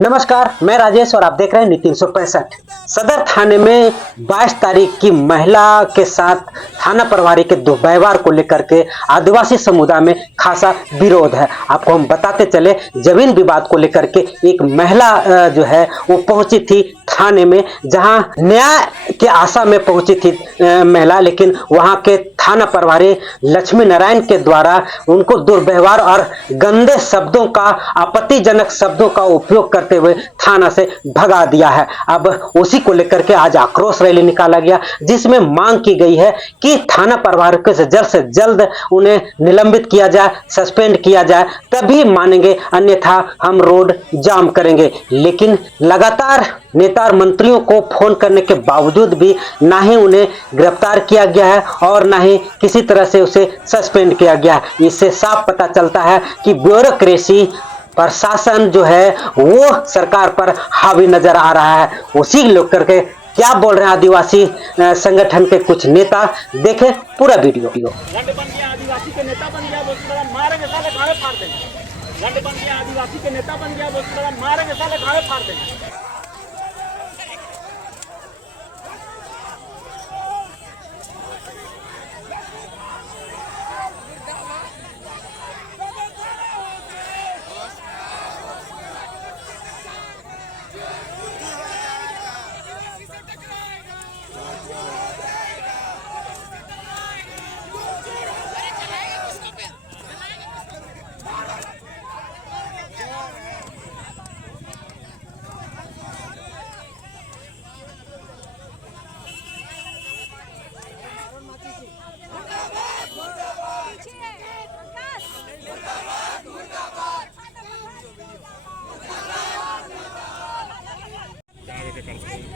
नमस्कार, मैं राजेश और आप देख रहे हैं नीति 365। सदर थाने में 22 तारीख की महिला के साथ थाना प्रभारी के दुर्व्यवहार को लेकर के आदिवासी समुदाय में खासा विरोध है। आपको हम बताते चले, जमीन विवाद को लेकर के एक महिला जो है वो पहुंची थी थाने में, जहां न्याय के आशा में पहुंची थी महिला, लेकिन वहां के थाना प्रभारी लक्ष्मी नारायण के द्वारा उनको दुर्व्यवहार और गंदे शब्दों का, आपत्तिजनक शब्दों का उपयोग करते हुए थाना से भगा दिया है। अब उसी को लेकर के आज आक्रोश रैली निकाला गया, जिसमें मांग की गई है कि थाना प्रभारी से जल्द उन्हें निलंबित किया जाए, सस्पेंड किया जाए, तभी मानेंगे, अन्यथा हम रोड जाम करेंगे। लेकिन लगातार नेता और मंत्रियों को फोन करने के बावजूद भी ना ही उन्हें गिरफ्तार किया गया है और ना ही किसी तरह से उसे सस्पेंड किया गया है। इससे साफ पता चलता है कि ब्यूरोक्रेसी, प्रशासन जो है वो सरकार पर हावी नजर आ रहा है। उसी लोग करके क्या बोल रहे हैं आदिवासी संगठन के कुछ नेता, देखें पूरा वीडियो। गंड बन गया, आदिवासी के नेता बन गया, बोलते मारेंगे साले गाड़े फाड़ देंगे। गंड बन गया, आदिवासी के नेता बन गया, बोलते मारेंगे साले गाड़े फाड़ देंगे।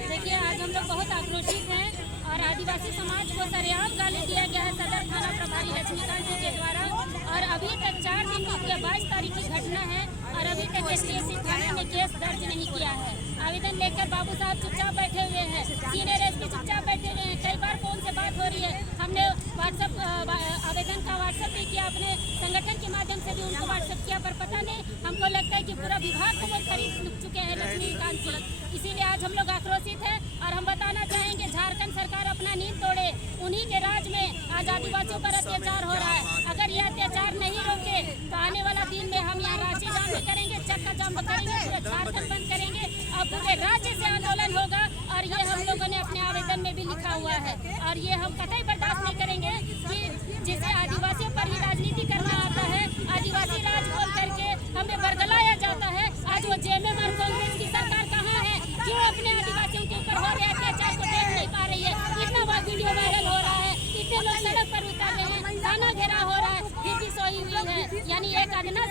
देखिए, आज हम लोग बहुत आक्रोशित हैं और आदिवासी समाज को सरेआम गाली दिया गया है सदर थाना प्रभारी लक्ष्मीकांत जी के द्वारा। और अभी तक 4 दिन हो गया, 22 तारीख की घटना है और अभी तक एसटीएससी थाने में केस दर्ज नहीं किया है। आवेदन लेकर बाबू साहब चुपचाप बैठे हुए हैं, सीनियर एसपी चुपचाप बैठे हुए हैं। कई बार फोन से बात हो रही है, हमने व्हाट्सएप आवेदन का व्हाट्सएप भी किया, अपने संगठन के माध्यम से भी उनको व्हाट्सएप किया, पर पता नहीं, हमको लगता है कि पूरा विभाग को वो खरीद चुके हैं लक्ष्मीकांत जी। इसीलिए आज हम लोग आक्रोशित हैं और हम बताना चाहेंगे, झारखंड सरकार अपना नींद तोड़े। उन्हीं के राज में आज आदिवासियों पर अत्याचार हो रहा है। अगर ये अत्याचार नहीं रोके तो आने वाला दिन में हम यहाँ रांची जाम भी करेंगे, चक्का जाम करेंगे, पूरे झारखंड बंद करेंगे और पूरे राज्य से आंदोलन होगा। और ये हम लोगों ने अपने आवेदन में भी लिखा हुआ है और ये हम कतई बर्दाश्त नहीं करेंगे कि जिसे आदिवासियों पर ही राजनीति करना आता है, आदिवासी राज बोल करके हमें बरगलाया जाता है। आज वो जेएमएम और कांग्रेस की सरकार कहाँ है, क्यों अपने आदिवासियों के ऊपर हो रहे अत्याचार को देख नहीं पा रही है? इतना बार वीडियो वायरल हो रहा है, इतने लोग सड़क पर उतर रहे हैं, थाना घेरा हो रहा है, फिर भी सोई हुई है। यानी एक अदना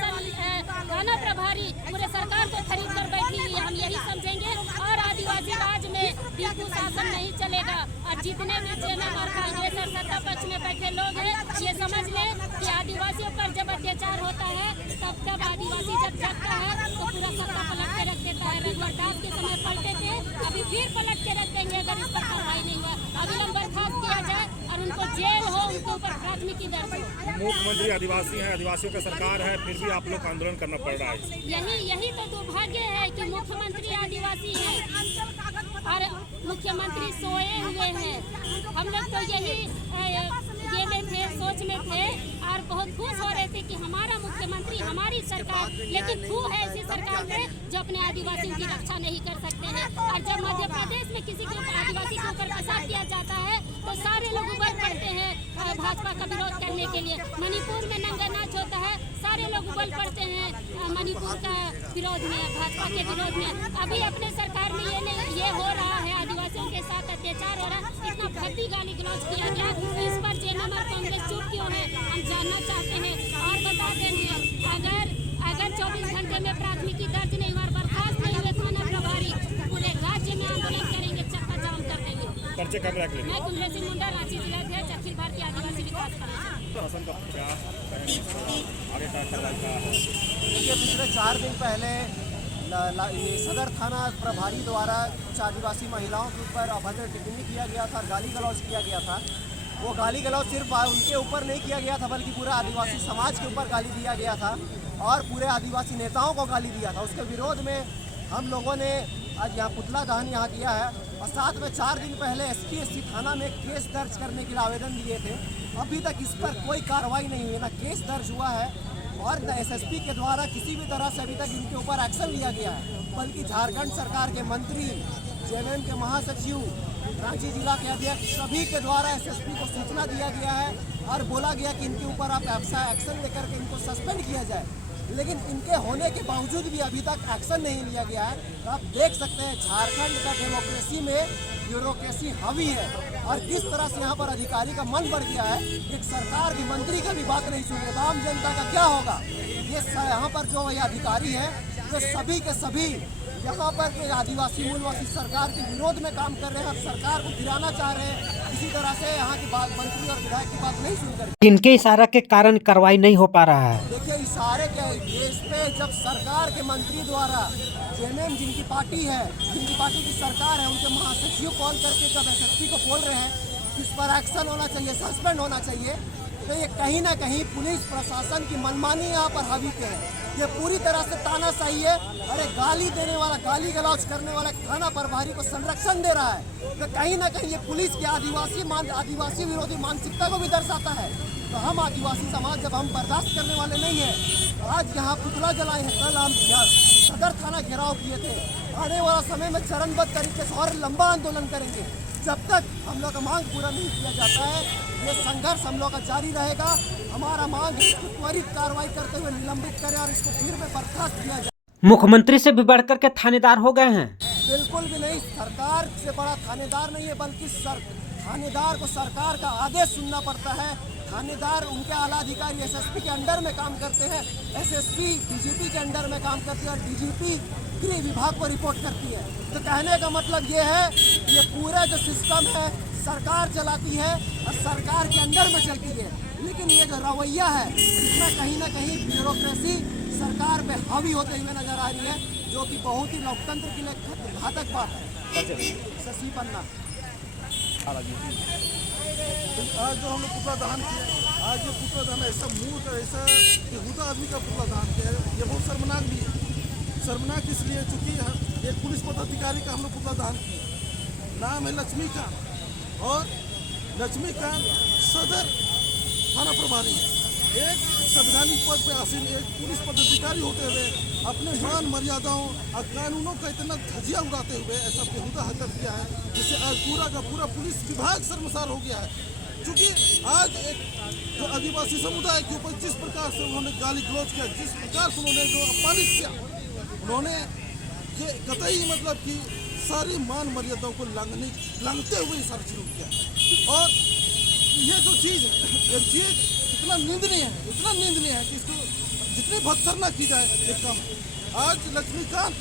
थाना प्रभारी पूरे सरकार को खरीद कर बैठी हुई है। हम यही समझेंगे और आदिवासी राज में बिल्कुल शासन नहीं चलेगा। और जितने भी जेएमएम और कांग्रेस और सत्ता पक्ष में बैठे लोग हैं, ये समझ लें कि आदिवासियों पर जब अत्याचार होता है तब आदिवासी जब जगता है तो पूरा सत्ता पलट के रख देता है। रघुवर दास के समय पलटे थे, अभी फिर पलट के रख देंगे अगर इस पर कार्रवाई नहीं हुआ। अविलंब बर्खास्त किया जाए और उनको जेल हो, उनके ऊपर प्राथमिकी दर्ज हो। मुख्यमंत्री आदिवासी हैं, आदिवासियों का सरकार है, फिर भी आप लोग को आंदोलन करना पड़ रहा है। यही तो दुर्भाग्य है कि मुख्यमंत्री आदिवासी है और मुख्यमंत्री सोए हुए हैं। हम लोग तो यही ये में थे, सोच में थे और बहुत खुश हो रहे थे कि हमारा मुख्यमंत्री, हमारी सरकार, लेकिन खू है ऐसी सरकार में जो अपने आदिवासियों की रक्षा नहीं कर सकते हैं। और जब मध्य प्रदेश में किसी के आदिवासी के ऊपर फसाद किया जाता है तो सारे लोग उबल पड़ते हैं भाजपा का विरोध करने के लिए। मणिपुर में नंगा नाच होता है, सारे लोग उबल पड़ते हैं मणिपुर का विरोध में, भाजपा के विरोध में। अभी अपने सरकार में ये हो रहा है, आदिवासियों के साथ अत्याचार हो रहा है, इतना भद्दी गाली गलौज किया गया, तो इस पर जेएमएम और कांग्रेस चुप क्यों है, हम जानना चाहते हैं। और बताते हैं, अगर 24 घंटे में प्राथमिकी दर्ज नहीं हुआ, बर्खास्त नहीं हुए थाना प्रभारी, पूरे राज्य में आंदोलन करेंगे, चक्का जाम कर देंगे। पर्चे कब रख लेंगे? मैं कुंडली मुंडा, रांची जिला अध्यक्ष, अखिल भारतीय आदिवासी विकास शासन का क्या आगे का कार्रवाई का है? देखिए, पिछले 4 दिन पहले ये सदर थाना प्रभारी द्वारा कुछ आदिवासी महिलाओं के ऊपर अभद्र टिप्पणी किया गया था, गाली गलौज किया गया था। वो गाली गलौज सिर्फ उनके ऊपर नहीं किया गया था, बल्कि पूरे आदिवासी समाज के ऊपर गाली दिया गया था और पूरे आदिवासी नेताओं को गाली दिया था। उसके विरोध में हम लोगों ने आज यहाँ पुतला दहन यहाँ किया है और साथ में 4 दिन पहले ST थाना में केस दर्ज करने के लिए आवेदन दिए थे। अभी तक इस पर कोई कार्रवाई नहीं हुई, ना केस दर्ज हुआ है और न SSP के द्वारा किसी भी तरह से अभी तक इनके ऊपर एक्शन लिया गया है। बल्कि झारखंड सरकार के मंत्री, JMM के महासचिव, रांची जिला के अध्यक्ष सभी के द्वारा SSP को सूचना दिया गया है और बोला गया कि इनके ऊपर आप एक्शन लेकर के इनको सस्पेंड किया जाए। लेकिन इनके होने के बावजूद भी अभी तक एक्शन नहीं लिया गया है। तो आप देख सकते हैं झारखंड का डेमोक्रेसी में ब्यूरोक्रेसी हावी है और किस तरह से यहाँ पर अधिकारी का मन बढ़ गया है। एक सरकार की मंत्री का भी बात नहीं सुन रहे, तो आम जनता का क्या होगा। ये यहाँ पर जो ये अधिकारी है ये सभी के सभी यहाँ पर के आदिवासी मूलवासी सरकार के विरोध में काम कर रहे हैं और सरकार को गिराना चाह रहे हैं। इसी तरह से यहाँ की बात मंत्री और विधायक की बात नहीं सुनकर किनके इशारा के कारण कार्रवाई नहीं हो पा रहा है। देखिए इशारे के देश पे जब सरकार के मंत्री द्वारा JMM जिनकी पार्टी है, जिनकी पार्टी की सरकार है, उनके महासचिव कॉल करके जब SSP को बोल रहे हैं इस पर एक्शन होना चाहिए, सस्पेंड होना चाहिए, तो ये कहीं ना कहीं पुलिस प्रशासन की मनमानी यहाँ पर हावी पे है। ये पूरी तरह से तानाशाही है। अरे गाली देने वाला, गाली गलौज करने वाला थाना प्रभारी को संरक्षण दे रहा है, तो कहीं ना कहीं ये पुलिस की आदिवासी विरोधी मानसिकता को भी दर्शाता है। तो हम आदिवासी समाज जब हम बर्दाश्त करने वाले नहीं हैं। आज यहाँ पुतला जलाए हैं, कल हम सदर थाना घेराव किए थे। आने वाला समय में चरणबद्ध तरीके से और लंबा आंदोलन करेंगे। जब तक हम लोग का मांग पूरा नहीं किया जाता है ये संघर्ष हम लोग का जारी रहेगा। हमारा मांग है कि त्वरित कार्रवाई करते हुए निलंबित करें और इसको फिर में बर्खास्त किया जाए। मुख्यमंत्री से भी बढ़कर के थानेदार हो गए हैं। बिल्कुल भी नहीं, सरकार से बड़ा थानेदार नहीं है, बल्कि थानेदार को सरकार का आदेश सुनना पड़ता है। थानेदार उनके आला अधिकारी SSP के अंडर में काम करते हैं, SSP DGP के अंडर में काम करती है और DGP गृह विभाग को रिपोर्ट करती है। तो कहने का मतलब ये है ये पूरा जो सिस्टम है सरकार चलाती है और सरकार के अंडर में चलती है। लेकिन ये जो रवैया है इसमें कहीं ना कहीं ब्यूरोक्रेसी सरकार पे हावी होते हुए नजर आ रही है, जो कि बहुत ही लोकतंत्र के लिए घातक बात है। शशि पन्ना आज जो हम लोग पुतला दहन किए, आज ये पुतला दहन ऐसा मूर्ख, ऐसा बेहुदा आदमी का पुतला दहन किया है, ये बहुत शर्मनाक भी है। शर्मनाक इसलिए चूँकि एक पुलिस पदाधिकारी का हम लोग पुतला दहन किए। नाम है लक्ष्मीकांत और लक्ष्मीकांत सदर थाना प्रभारी है। एक संवैधानिक पद पर आसीन एक पुलिस पदाधिकारी होते हुए अपने मान मर्यादाओं और कानूनों का इतना धजिया उड़ाते हुए ऐसा बेहुदा हरकत किया है, जिससे आज पूरा का पूरा पुलिस विभाग शर्मसार हो गया है। क्योंकि आज एक जो आदिवासी समुदाय के ऊपर जिस प्रकार से उन्होंने गाली गलौज किया, जिस प्रकार से उन्होंने जो अपमानित किया, उन्होंने ये कतई मतलब कि सारी मान मर्यादाओं को लांघते हुए ये सारा शुरू किया। और ये जो चीज़ है ये चीज़ इतना निंदनीय है कि इसको जितनी भत्सरना की जाए ये कम। आज लक्ष्मीकांत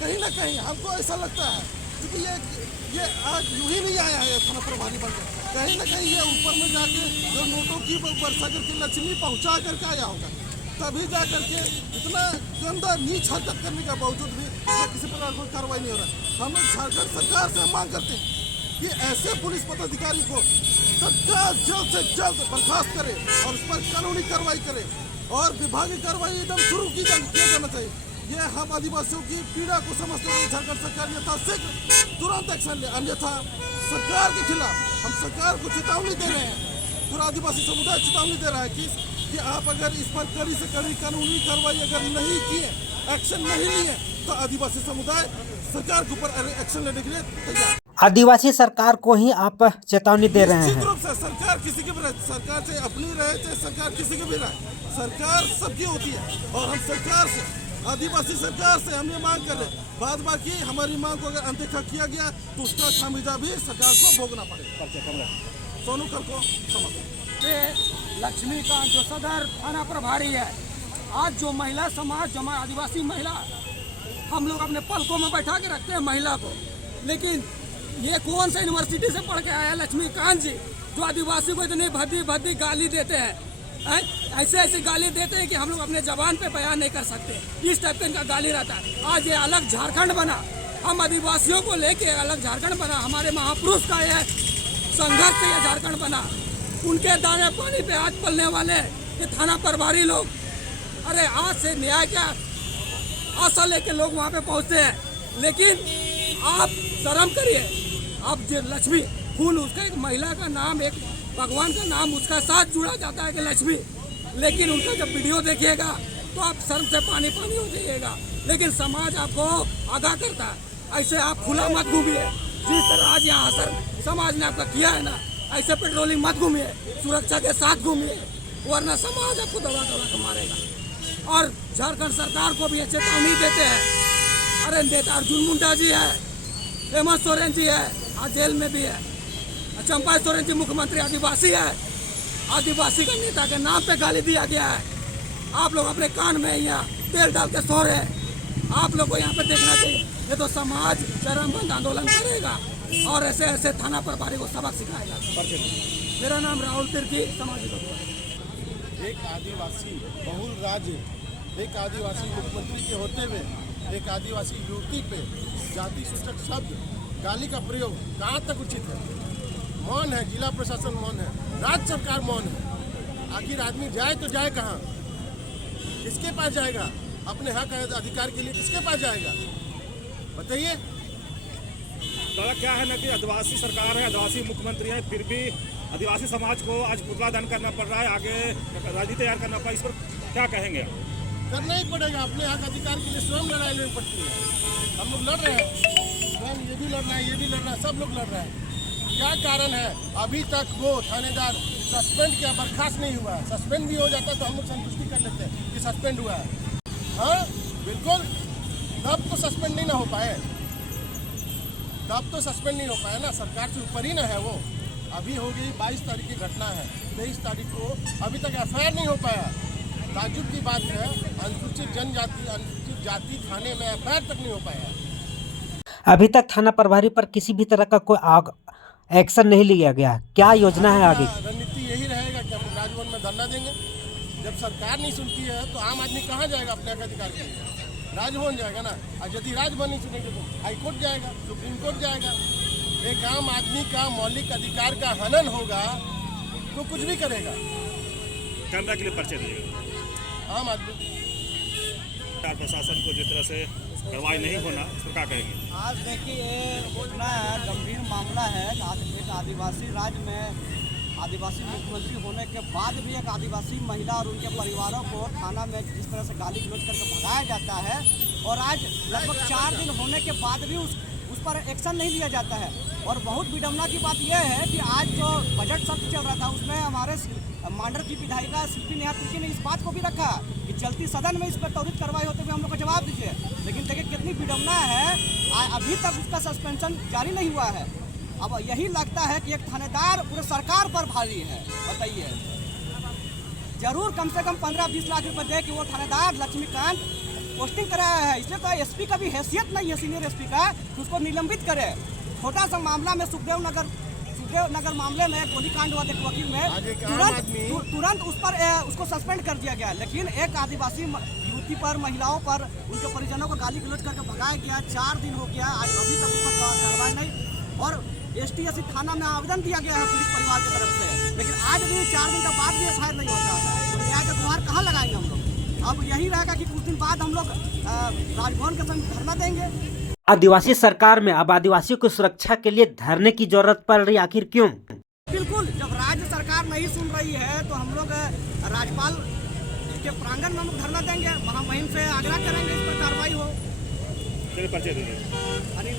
कहीं ना कहीं हमको ऐसा लगता है क्योंकि ये आज यूं ही नहीं आया है थाना प्रभारी बन गया, कहीं ना कहीं ये ऊपर में जाके जो नोटों की वर्षा करके लक्ष्मी पहुंचा करके आया होगा, तभी जा करके इतना गंदा नीच हरकत करने के बावजूद भी किसी प्रकार कोई कार्रवाई नहीं हो रहा। हम लोग झारखंड सरकार से मांग करते हैं कि ऐसे पुलिस पदाधिकारी को तत्काल जल्द से जल्द बर्खास्त करे और उस पर कानूनी कार्रवाई करे और विभागीय कार्रवाई एकदम शुरू किया जाना चाहिए। ये हम आदिवासियों की पीड़ा को समझते हुए झारखंड सरकार यथाशीघ्र तुरंत एक्शन ले, अन्यथा सरकार के खिलाफ हम सरकार को चेतावनी दे रहे हैं। पूरा आदिवासी समुदाय चेतावनी दे रहा है कि आप अगर इस पर कड़ी से कड़ी कानूनी कार्रवाई अगर नहीं किए, एक्शन नहीं लिए, तो आदिवासी समुदाय सरकार के ऊपर एक्शन लेने के लिए तैयार। आदिवासी सरकार को ही आप चेतावनी दे रहे हैं। निश्चित रूप से सरकार किसी की भी रहे, सरकार चाहे अपनी रहे चाहे सरकार किसी की भी रहे, सरकार सबकी होती है और हम सरकार से, आदिवासी सरकार से हम ये मांग कर रहे हैं। बाद बाकी हमारी मांग को अगर अनदेखा किया गया तो उसका खामियाजा भी सरकार को भोगना पड़ेगा। सोनू कल को समझ लक्ष्मीकांत जो सदर थाना प्रभारी है, आज जो महिला समाज, जो आदिवासी महिला, हम लोग अपने पलकों में बैठा के रखते हैं महिला को, लेकिन ये कौन सा यूनिवर्सिटी से पढ़ के आया लक्ष्मीकांत जी जो आदिवासी को इतनी भद्दी गाली देते हैं, ऐसे गाली देते हैं कि हम लोग अपने जबान पे बयान नहीं कर सकते। इस टाइप का इनका गाली रहता है। आज ये अलग झारखंड बना, हम आदिवासियों को लेके अलग झारखंड बना, हमारे महापुरुष का यह संघर्ष से यह झारखंड बना। उनके दाने पानी पे आज पलने वाले ये थाना प्रभारी लोग, अरे आज से न्याय क्या आशा लेके लोग वहाँ पे पहुँचते हैं। लेकिन आप शर्म करिए, अब जो लक्ष्मी फूल, उसका एक महिला का नाम, एक भगवान का नाम उसका साथ जुड़ा जाता है कि लक्ष्मी, लेकिन उनका जब वीडियो देखिएगा तो आप शर्म से पानी पानी हो जाइएगा। लेकिन समाज आपको आगाह करता है, ऐसे आप खुला मत घूमिए। जिस तरह आज यहाँ असर समाज ने आपका किया है ना, ऐसे पेट्रोलिंग मत घूमिए, सुरक्षा के साथ घूमिए, वरना समाज आपको दबा दबा के मारेगा। और झारखंड सरकार को भी ये चेतावनी देते हैं, अरे नेता अर्जुन मुंडा जी है, हेमंत सोरेन जी है, आज जेल में भी है, चंपा सोरेन जी मुख्यमंत्री आदिवासी है, आदिवासी का नेता के नाम पे गाली दिया गया है। आप लोग अपने कान में यहाँ तेल डाल के सो रहे हैं, आप लोग को यहाँ पे देखना चाहिए, ये तो समाज चरमबंद आंदोलन करेगा और ऐसे ऐसे थाना प्रभारी को सबक सिखाएगा। मेरा नाम राहुल तिर्की, सामाजिक अगुवा। एक आदिवासी बहुल राज्य, एक आदिवासी मुख्यमंत्री के होते हुए एक आदिवासी युवती पे जाति सूचक शब्द गाली का प्रयोग कहाँ तक उचित है? मौन है, जिला प्रशासन मौन है, राज्य सरकार मौन है। आखिर आदमी जाए तो जाए कहाँ? किसके पास जाएगा? अपने हक अधिकार के लिए किसके पास जाएगा? बताइए। दादा क्या है ना कि आदिवासी सरकार है, आदिवासी मुख्यमंत्री है, फिर भी आदिवासी समाज को आज पुतला दान करना पड़ रहा है, आगे राजनीति तैयार करना पड़ा, इस पर क्या कहेंगे? करना ही पड़ेगा, अपने हक अधिकार के लिए स्वयं लड़ाई लड़नी पड़ती है। हम लोग लड़ रहे हैं, स्वयं ये भी लड़ रहा है, ये भी लड़ रहा है, सब लोग लड़ रहे हैं। क्या कारण है अभी तक वो थानेदार सस्पेंड किया, बर्खास्त नहीं हुआ है? सस्पेंड भी हो जाता तो हम लोग संतुष्टि कर लेते हैं कि सस्पेंड हुआ है। हाँ बिल्कुल, तब तो सस्पेंड नहीं ना हो पाए, तब तो सस्पेंड नहीं हो पाया ना, सरकार से ऊपर ही ना है वो। अभी हो गई 22 तारीख की घटना है, 23 तारीख को अभी तक एफआईआर नहीं हो पाया। ताज्जुब की बात है, अनुसूचित जनजाति, अनुसूचित जाति थाने में एफआईआर तक नहीं हो पाया। अभी तक थाना प्रभारी पर किसी भी तरह का कोई एक्शन नहीं लिया गया। क्या योजना है आगे? रणनीति यही रहेगा कि हम राजभवन में धरना देंगे। जब सरकार नहीं सुनती है तो आम आदमी कहाँ जाएगा अपने हक अधिकार के लिए? राजभवन जाएगा ना, और यदि राजभवन नहीं सुनेंगे तो हाईकोर्ट जाएगा, सुप्रीम कोर्ट जाएगा। एक आम आदमी का मौलिक अधिकार का हनन होगा तो कुछ भी करेगा कैमरा के लिए पर्चे दीजिएगा। आम आदमी। प्रशासन को जिस तरह से कार्रवाई नहीं होना, इस पर क्या कहेंगे? आज देखिए इतना गंभीर मामला है, एक आदिवासी राज्य में आदिवासी मुख्यमंत्री होने के बाद भी एक आदिवासी महिला और उनके परिवारों को थाना में जिस तरह से गाली गलौज करके भगाया जाता है, और आज लगभग 4 दिन होने के बाद भी उस पर एक्शन नहीं लिया जाता है। और बहुत विडम्बना की बात यह है कि आज जो बजट सत्र चल रहा था उसमें हमारे मांडर की विधायिका शिल्पी नेहा तिर्की ने इस बात को भी रखा कि चलती सदन में इस पर त्वरित कार्रवाई होते हुए हम लोग को जवाब दीजिए। लेकिन देखिए कितनी विडम्बना है, अभी तक उसका सस्पेंशन जारी नहीं हुआ है। अब यही लगता है कि एक थानेदार पूरे सरकार पर भारी है। बताइए, जरूर कम से कम 15-20 लाख रुपए दे कि वो थानेदार लक्ष्मीकांत पोस्टिंग कराया है, इसलिए तो एसपी का भी हैसियत नहीं है, सीनियर एसपी का, तो उसको निलंबित करे। छोटा सा मामला में सुखदेव नगर मामले में गोलीकांड हुआ एक वकील में, तुरंत उस पर उसको सस्पेंड कर दिया गया। लेकिन एक आदिवासी युवती पर, महिलाओं पर, उनके परिजनों को गाली गलौज करके भगाया गया, 4 दिन हो गया, आज अभी तक उस पर कार्रवाई नहीं। और STSC थाना में आवेदन दिया गया है पीड़ित परिवार की तरफ से, लेकिन आज भी 4 दिन के बाद भी एफआईआर नहीं होता है। तो न्याय का गुहार कहाँ लगाएंगे हम लोग? अब यही रहेगा कि कुछ दिन बाद हम लोग राजभवन के संग धरना देंगे। आदिवासी सरकार में अब आदिवासियों की सुरक्षा के लिए धरने की जरूरत पड़ रही, आखिर क्यों? बिल्कुल, जब राज्य सरकार नहीं सुन रही है तो हम लोग राज्यपाल के प्रांगण में हम लोग धरना देंगे, महामहिम से आग्रह करेंगे इस पर कार्रवाई हो। पर्चे दीजिए। अनिल